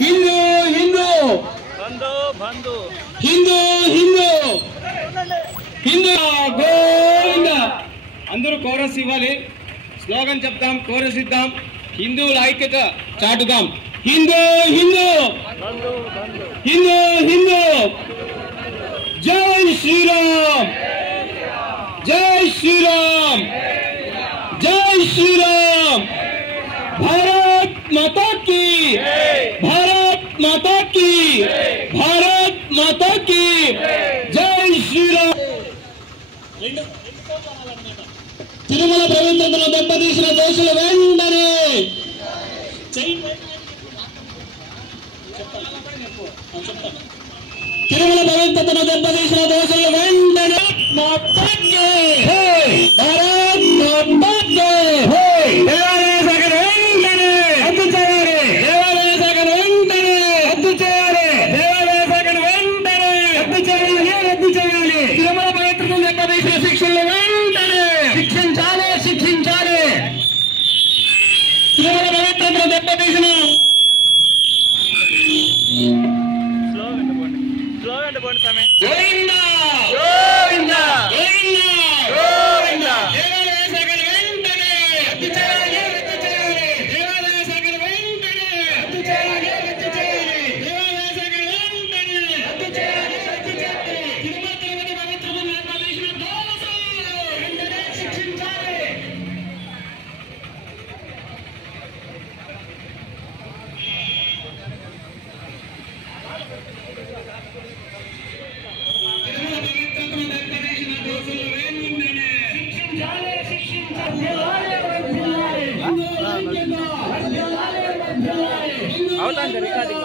हिंदू हिंदू बंधु बंधु Hindu Hindu Hindu Govind अंदरू coarse इव्वाली slogan చెప్తాం కోరస్ ఇద్దాం హిందువుల ఐక్యత చాటుదాం हिंदू हिंदू बंधु बंधु हिंदू हिंदू जय श्री राम जय श्री राम जय श्री राम भारत माता की भारत माता की भारत माता की जय श्री राम తిరుమల పవిత్రతను దెబ్బతీసిన దోషులు వెంటనే తిరుమల పవిత్రతను దెబ్బతీసిన దోషులు వెంటనే మాతాకి భారత్ మాతాకి దేవాలయ శాఖ వెంటనే రద్దు చేయాలి దేవాలయ శాఖ వెంటనే రద్దు చేయాలి దేవాలయ శాఖ వెంటనే రద్దు చేయాలి రద్దు చేయాలి తిరుమల పవిత్రతను దెబ్బతీసిన శిక్షలు వెంటనే శిక్షించాలి శిక్షించాలి తిరుమల పవిత్రతను దెబ్బతీసిన స్లోగన్ బోర్డు సమయ గోవిందా గోవిందా గోవిందా దేవాలయ శాఖను వెంటనే రద్దు చేయాలి రద్దు చేయాలి దేవాలయ శాఖను వెంటనే రద్దు చేయాలి రద్దు చేయాలి దేవాలయ శాఖను వెంటనే రద్దు చేయాలి రద్దు చేయాలి తిరుమల తిరుపతి పవిత్రతను దెబ్బతీసిన దోషులు వెంటనే శిక్షించాలి అవుతాండి రికార్డింగ్